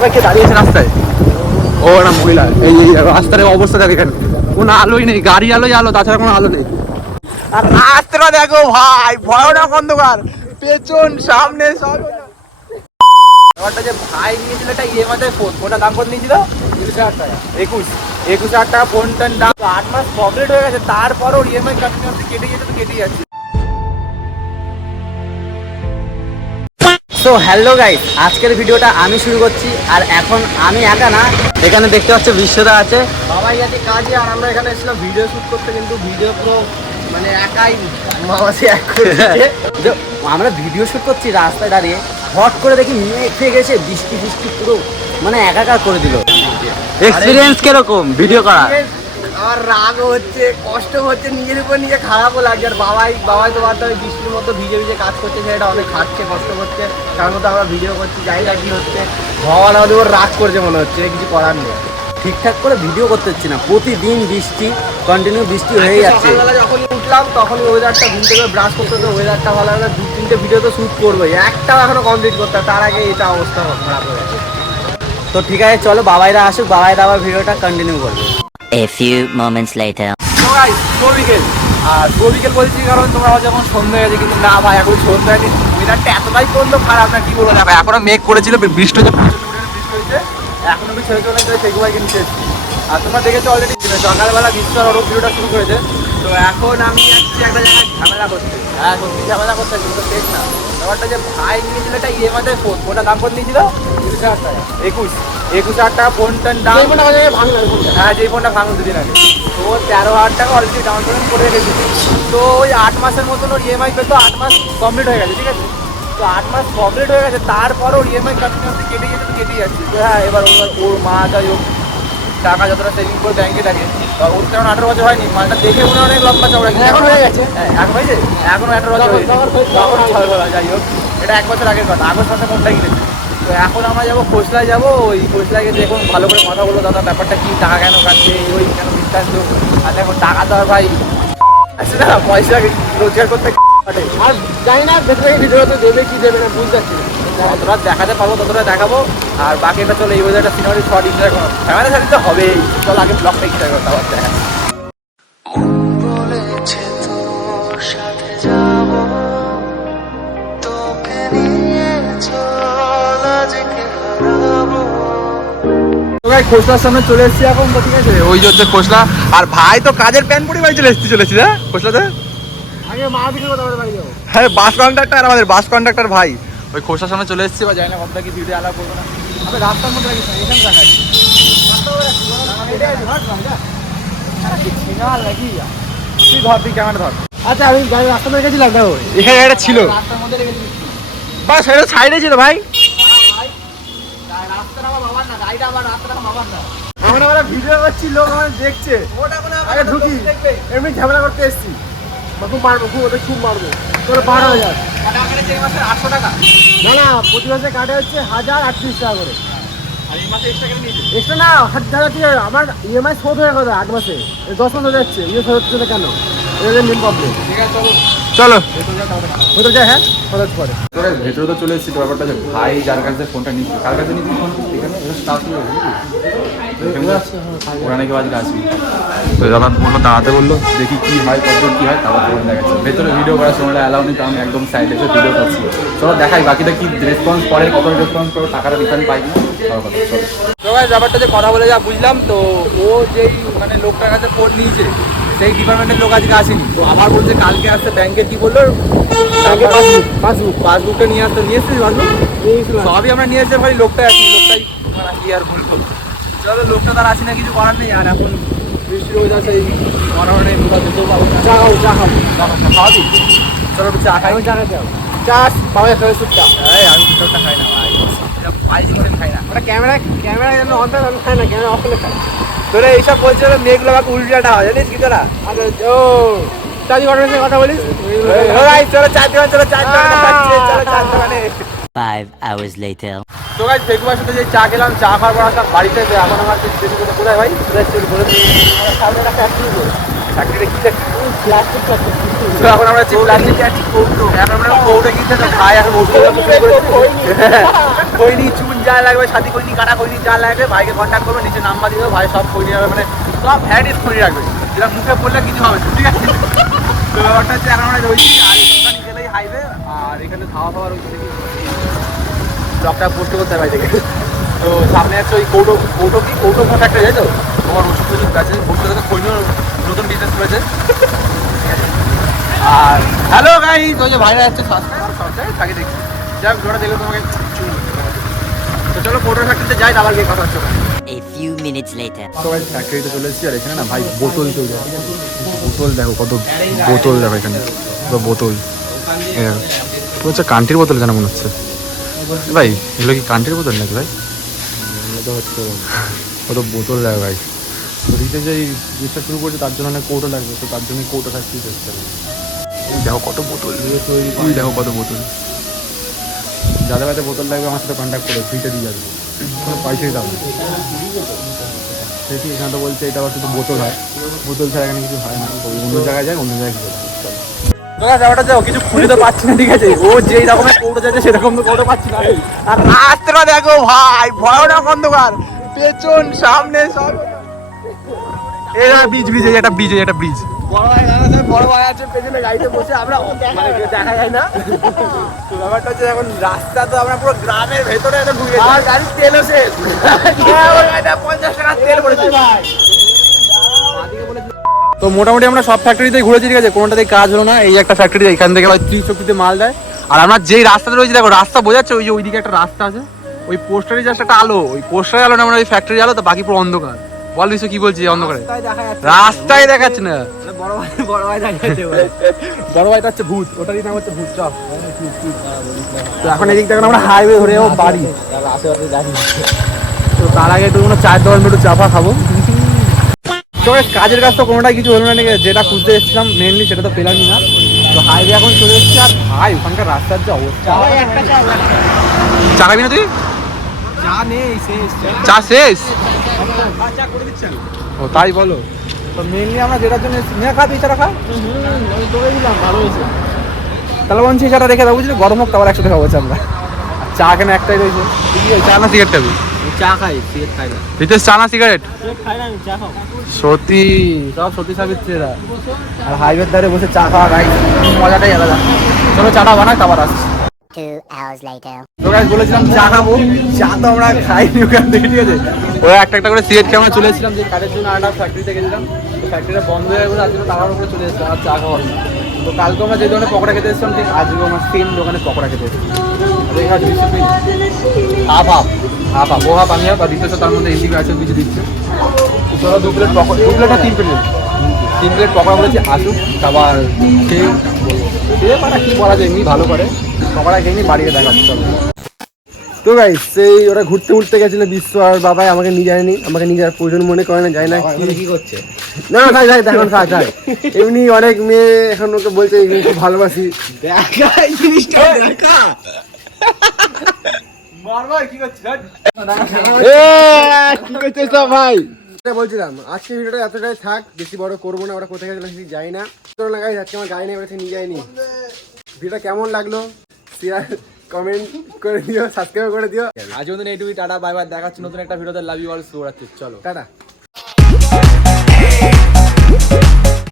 এবার কে দাঁড়িয়েছে রাস্তায়? ও না মহিলা। এই রাস্তার অবস্থা দেখ, এখানে কোনো আলোই নেই, গাড়ি আলোই আলো, তাছাড়া কোনো আলো নেই। আর রাস্তাটা দেখো ভাই, ভয়ানক অন্ধকার, পেছন সামনে সব। ব্যাপারটা যে ভাই নিয়েছিল একটা ইএমআই ফোন, ফোনটা দাম কত নিয়েছিল? 21,000 টাকা। 21,000 টাকা ফোনটার দাম। 8 মাস কমপ্লিট হয়ে গেছে, তারপরও ইএমআই কন্টিনিউ কেটে যেতে তো কেটেই যাচ্ছে। তো হ্যালো গাইস, আজকের ভিডিওটা আমি শুরু করছি। আর এখন আমি একা না, এখানে দেখতে পাচ্ছ বিশ্বদা আছে, বাবাই গেছে কাজে, আর আমরা এখানে এসেছিলাম ভিডিও শুট করতে, কিন্তু ভিডিও পুরো মানে একাই মামাসি এক করছে। আমরা ভিডিও শুট করছি রাস্তায় দাঁড়িয়ে, হট করে দেখি মেঘ থেকে গেছে, বৃষ্টি বৃষ্টি পুরো মানে একাকার করে দিল। এক্সপিরিয়েন্স কিরকম ভিডিও করা? আমার রাগও হচ্ছে, কষ্ট হচ্ছে, নিজের উপর নিজে খারাপও লাগছে। আর বাবাই তো বাধ্য বৃষ্টির মতো ভিজে ভিজে কাজ করছে, সেটা অনেক খাচ্ছে, কষ্ট করছে। তার মধ্যে আমরা ভিডিও করছি, জানি না কি হচ্ছে। ভগবান আমাদের ওর রাগ করছে মনে হচ্ছে, কিছু করার নেই। ঠিকঠাক করে ভিডিও করতে হচ্ছে না, প্রতিদিন বৃষ্টি, কন্টিনিউ বৃষ্টি হয়ে যাচ্ছে। সকালবেলা যখন উঠলাম তখনই ওয়েদারটা, ঘুম থেকে ব্রাশ করতে তো ওয়েদারটা ভালো লাগে, 2-3টে ভিডিও তো শ্যুট করবোই, একটাও এখনো কমপ্লিট করতে, তার আগে এটা অবস্থা খারাপ হয়ে গেছে। তো ঠিক আছে, চলো বাবাইরা আসুক, বাবাইরা আবার ভিডিওটা কন্টিনিউ করবে। A few moments later. আর বিকেল বলছি কারণ তোমরা যখন সন্ধ্যা হয়ে গেছে, কিন্তু না ভাই এখন সন্ধ্যা হয়নি। ওয়েদারটা এতটাই করলো খারাপ, না কি বলবো। দেখো এখনো মেঘ করেছিল, বৃষ্টি হচ্ছে, বৃষ্টি হয়েছে, এখন আমি ছেড়ে চলে গেছে সেগুলোকে নিচে এসেছি। আর তোমরা দেখেছো অলরেডি সকালবেলা বিশ্বর ওর ভিডিওটা শুরু করেছে। তো এখন আমি যাচ্ছি একটা জায়গায় ঝামেলা করতে। হ্যাঁ সত্যি ঝামেলা করতে হচ্ছে, কিন্তু দেখ না ব্যাপারটা যে ভাই নিয়েছিল একটা ইএমআই ফোন, ফোনটার দাম কত নিয়েছিল? 21,000 টাকা। 21,000 টাকা ফোনটার দাম। হ্যাঁ, যে ফোনটা ভাঙলো দুদিন আগে, তো 13,000 টাকা অলরেডি ডাউন পেমেন্ট করে রেখেছিল। তো ওই 8 মাসের মতন ওর ইএমআই পেতো, 8 মাস কমপ্লিট হয়ে গেছে, ঠিক আছে। তো 8 মাস কমপ্লিট হয়ে গেছে, তারপর ওর ইএমআই কন্টিনিউ কেটে যেতে তো কেটেই যাচ্ছে। তো হ্যাঁ, এবার ওর মা যাই হোক টাকা যতটা সেভিং করে ব্যাংকে থাকে, ওর তেমন 18 বছর হয়নি, মালটা দেখে মনে অনেক লম্বা চওড়া, এখন হয়ে গেছে। হ্যাঁ এখন হয়েছে, এখনো 18 বছর হয়েছে, যাই হোক এটা 1 বছর আগের কথা, আগস্ট মাসে ফোনটা কিনেছে। তো এখন আমরা যাবো খোসলায়, যাবো ওই খোসলায় গিয়ে দেখুন ভালো করে কথা বলবো, দাদা ব্যাপারটা কি, টাকা কেন কাটছে, ওই কেন বৃত্তান্ত। আর দেখো টাকা তো আর ভাই আছে না, পয়সা রোজগার করতে কাটে। আর জানি না ভেতরে ভিডিওতে দেবে কি দেবে না বুঝতে পারছি না। যতটা দেখাতে পারবো ততটা দেখাবো। আর বাকিটা চলো এই ওয়েদারটা সিনেমাটি শর্ট এনজয় করো, ফ্যামিলির সাথে তো হবেই। চলো আগে ব্লগটা এনজয় করতে আবার দেখা। খোসলার সামনে চলে এসেছি এখন, তো ঠিক আছে ওই যে হচ্ছে খোসলা। আর ভাই তো কাজের প্যান্ট পরে বাড়ি চলেছি না খোসলাতে। আগে মা দিকে কথা বলে বাড়ি যাবো। হ্যাঁ বাস কন্ডাক্টর, আমাদের বাস কন্ডাক্টর ভাই ওই খোসার সামনে চলে এসেছি। বা জানি না কতটা কি ভিডিও অ্যালাউ করবো না, আমি রাস্তার মধ্যে রাখি, এখানে দেখাচ্ছি। তুই ধর, তুই ক্যামেরা ধর। আচ্ছা, আমি রাস্তা মধ্যে গেছিলাম না, ওই এখানে একটা ছিল, রাস্তার মধ্যে রেখেছি। বাস এটা সাইডে ছিল ভাই। রাস্তাটা আমার বাবার না, গাড়িটা আমার, রাস্তাটা আমার বাবার না। আমরা ভিডিও করছি, লোক আমার দেখছে, আগে ঢুকি, এমনি ঝামেলা করতে এসছি। খুব মারবো, ওদের খুব মারবো, তোর 12,000। 800 টাকা না না, প্রতি মাসে কাটে হচ্ছে 1,038 টাকা করে। আর এই মাসে এক্সট্রা কেন নিয়েছে? এক্সট্রা না, 1,000 আমার ইএমআই শোধ হয়ে গেছে 8 মাসে, 10 মাস হয়ে যাচ্ছে, শোধ হচ্ছে না কেন? এটা মেন প্রবলেম। ঠিক আছে চলো হতে যায়, হ্যাঁ খরচ করে। ভেতরে তো চলে এসেছি। তো ব্যাপারটা যে ভাই যার কাছে ফোনটা নিচ্ছি, কার কাছে নিচ্ছি ফোন, এখানে স্টাফ ওরা নাকি আজকে আসবি। তো দাদা বললো, দাঁড়াতে বললো, দেখি কি হয়, কত কি হয়, তারপর ফোন দেখাচ্ছে। ভেতরে ভিডিও করার সময়টা অ্যালাউ নেই, তো আমি একদম সাইডে এসে ভিডিও করছি। চলো দেখাই বাকিটা কি রেসপন্স করে, কত রেসপন্স করো, টাকাটা রিফান্ড পাই কিনা। তো ব্যাপারটা যে কথা বলে যা বুঝলাম, তো ও যেই মানে লোকটার কাছে ফোন নিয়েছে সেই ডিপার্টমেন্টের লোক আজকে আসেনি। তো আমার বলছে কালকে আসতে, ব্যাংকে কি বললো, পাসবুকটা নিয়ে আসতে। নিয়ে এসেছিস পাসবুক? সবই আমরা নিয়ে এসে ভাই, লোকটাই আসেনি। লোকটাই কি আর বলবো, চলো লোকটা তার আসে না, কিছু করার নেই। আর এখন বৃষ্টির ওয়েদার, সেই কারণে কোথাও যেতেও পারবো না। চা খাওয়াবি? চলো চা খাই। চা খাইতে হবে, চা পাওয়া যাচ্ছে সুটটা। হ্যাঁ আমি সুটটা খাই না ভাই, পাইছি করে খাই না। ওটা ক্যামেরা যেন অন থাকে খাই না, ক্যামেরা অফ করে খাই। তোরা এইসব বলছে, মেঘগুলো আমাকে উল্টাটা হয় জানিস কি তোরা? ও চাঁদি ঘটনার সাথে কথা বলিস? চলো চার দোকান, চলো চার দোকানে। 5 hours later. তো গাইস বেগুবার সাথে যে চা খেলাম, চা খাওয়ার পর আসলাম বাড়িতে। এখন আমার কোথায় ভাই সামনে একটা ফ্যাক্টরি, ফ্যাক্টরি কি প্লাস্টিক ফ্যাক্টরি। তো এখন আমরা প্লাস্টিক কৌটো, এখন আমরা কৌটো কিনতে তো ভাই এখন কইনি চুন যা লাগবে, সাথে কইনি কাটা কইনি যা লাগবে ভাইকে কন্ট্যাক্ট করবে, নিচে নাম্বার দিবে, ভাই সব কইনি যাবে, মানে সব ভ্যারাইটিস করে রাখবে, যেটা মুখে বললে কিছু হবে না, ঠিক আছে। তো ব্যাপারটা হচ্ছে এখন আমরা রয়েছি আর এখানে গেলেই হাইওয়ে, আর এখানে খাওয়া খাওয়ার ওই ব্লগটা পোস্ট করতে হবে থেকে। তো সামনে আছে ওই কৌটো কি কৌটো ফোন একটা যাই তো তোমার ওষুধ টষুধ আছে, ভর্তি থেকে কইনো নতুন বিজনেস করেছে। আর হ্যালো গাইস, ওই যে ভাইরা যাচ্ছে সবসময় তাকে দেখছি, যাক জোড়া দেখলে তোমাকে। তো চলো কৌটোর ফ্যাক্টরিতে যাই, আবার গিয়ে কথা হচ্ছে। A few minutes later. তো গাইস ফ্যাক্টরিতে চলে এসেছি, আর এখানে না ভাই বোতল তৈরি হয়, বোতল দেখো কত বোতল, দেখো এখানে কত বোতল, এই দেখো তো হচ্ছে কান্ট্রির বোতল যেন মনে হচ্ছে ভাই, এগুলো কি কান্ট্রির বোতল নাকি ভাই? কত বোতল লাগে ভাই। তো দিতে যে জিনিসটা শুরু করছে তার জন্য অনেক কৌটো লাগবে, তো তার জন্য কৌটো ফ্যাক্টরি এসেছে। দেখো কত বোতল, ওই দেখো কত বোতল। যাদের বাড়িতে বোতল লাগবে আমার সাথে কন্ট্যাক্ট করে, ফ্রিতে দিয়ে যাবে, কোনো পয়সাই দাও না। সেটি এখানে তো বলছে এটা আবার শুধু বোতল হয়, বোতল ছাড়া এখানে কিছু হয় না, অন্য জায়গায় যায়, অন্য জায়গায় কিছু ব্যাপারটা যাও, কিছু খুঁজে তো পাচ্ছি না, ঠিক আছে। ও যেই রকমের কৌটো যাচ্ছে সেরকম তো কৌটো পাচ্ছি না। আর রাস্তাটা দেখো ভাই, ভয়ানক অন্ধকার, পেছন সামনে সব। এটা ব্রিজ একটা ব্রিজ। বড় ভাই আছে পেছনে গাড়িতে বসে, আমরা দেখা যায় না। তো ব্যাপারটা হচ্ছে এখন রাস্তা তো আমরা পুরো গ্রামের ভেতরে একদম ঢুকে গেছি। আর গাড়ির তেলও শেষ। 50 টাকা তেল পড়েছে। তো মোটামুটি আমরা সব ফ্যাক্টরিতেই ঘুরেছি, ঠিক আছে, কোনোটাতেই কাজ হলো না। এই একটা ফ্যাক্টরি, এখান থেকে ভাই 30 শক্তিতে মাল দেয়। আর আমরা যেই রাস্তাতে রয়েছি দেখো, রাস্তা বোঝাচ্ছে, ওই যে ওইদিকে একটা রাস্তা আছে, ওই পোস্টারে জাস্ট একটা আলো, ওই পোস্টারে আলো না, মানে ওই ফ্যাক্টরি আলো, তো বাকি পুরো অন্ধকার। বল বিশ্ব কি বলছি, অন্ধকারে রাস্তায় দেখাচ্ছে না। বড় ভাই দেখাচ্ছে, বড় ভাইটা হচ্ছে ভূত, ওটারই নাম হচ্ছে ভূত চপ। তো এখন এদিক থেকে আমরা হাইওয়ে ধরে যাবো বাড়ি। তো তার আগে একটু কোনো চায়ের দোকান একটু চাপা খাবো। তো কাজের কাজ তো কোনোটাই কিছু হলো না, ঠিক আছে, যেটা খুঁজতে এসেছিলাম মেনলি সেটা তো পেলামই না। তো হাইওয়ে এখন চলে এসেছি, আর ভাই ওখানকার রাস্তার যে অবস্থা। চা খাবি না তুই? চা শেষ? ও তাই বলো। তো মেনলি আমরা যেটার জন্য খাবি চাটা খা, তাহলে বলছি চাটা রেখে দেবো, বুঝলি, গরম হোক তো আবার একসাথে খাবো আমরা। চা কেন একটাই রয়েছে, চা না সিগারেট খাবি? চা খাই, সিগারেট খাই না। রিতেশ চা না সিগারেট? খাই না, চা খাও। সত্যি সব সত্যি সাবিত্রী এরা। আর হাইওয়ের ধারে বসে চা খাওয়া গাই মজাটাই আলাদা। চলো চাটা বানাই, তারপর আসছি। 2 hours later. তো গাইস বলেছিলাম চা খাবো, চা তো আমরা খাইনি ওখান থেকে, ঠিক আছে। ওই একটা করে সিগারেট খেয়ে আমরা চলে এসেছিলাম, যে কাজের জন্য একটা ফ্যাক্টরিতে গেছিলাম। তো ফ্যাক্টরিটা বন্ধ হয়ে গেলো, তার জন্য তার উপরে চলে এসেছিলাম আর চা খাওয়ার। তো কালকে আমরা যে দোকানে পকোড়া খেতে এসেছিলাম, ঠিক আজকেও আমরা সেম দোকানে পকোড়া খেতে এসেছিলাম। হাফ ও হাফ আমি হাফ, আর দিতেছে তার মধ্যে এদিকে আছে কিছু দিচ্ছে। চলো 2 প্লেট পকোড়া, 2 প্লেট না 3 প্লেট পকোড়া বলেছি, আসুক তারপর খেয়ে বলবো। খেয়ে মানে কি বলা যায়, এমনি ভালো করে পকোড়া খেয়ে নি, বাড়িতে দেখাচ্ছে। তো গাইস সেই ওরা ঘুরতে গেছিল বিশ্ব, আর বাবাই আমাকে নিয়ে যায়নি, আমাকে নিয়ে যাওয়ার প্রয়োজন মনে করে না, যায় না কি করছে। না খাই এখন খাই এমনি অনেক মেয়ে এখন ওকে বলছে খুব ভালোবাসি। ভাই বলছিলাম আজকে ভিডিওটা এতটাই থাক, বেশি বড় করবো না, ওরা কোথায় গেছিলাম যাই না। তো না গাইস আজকে আমার গাড়ি নিয়ে বেড়েছে, নিয়ে যায়নি। ভিডিওটা কেমন লাগলো শেয়ার কমেন্ট করে দিও, সাবস্ক্রাইব করে দিও। আজ মতন এইটুকুই, টাটা বাই বাই, দেখাচ্ছি নতুন একটা ভিডিওতে। লাভ ইউ অল, শুভরাত্রি, চলো টাটা।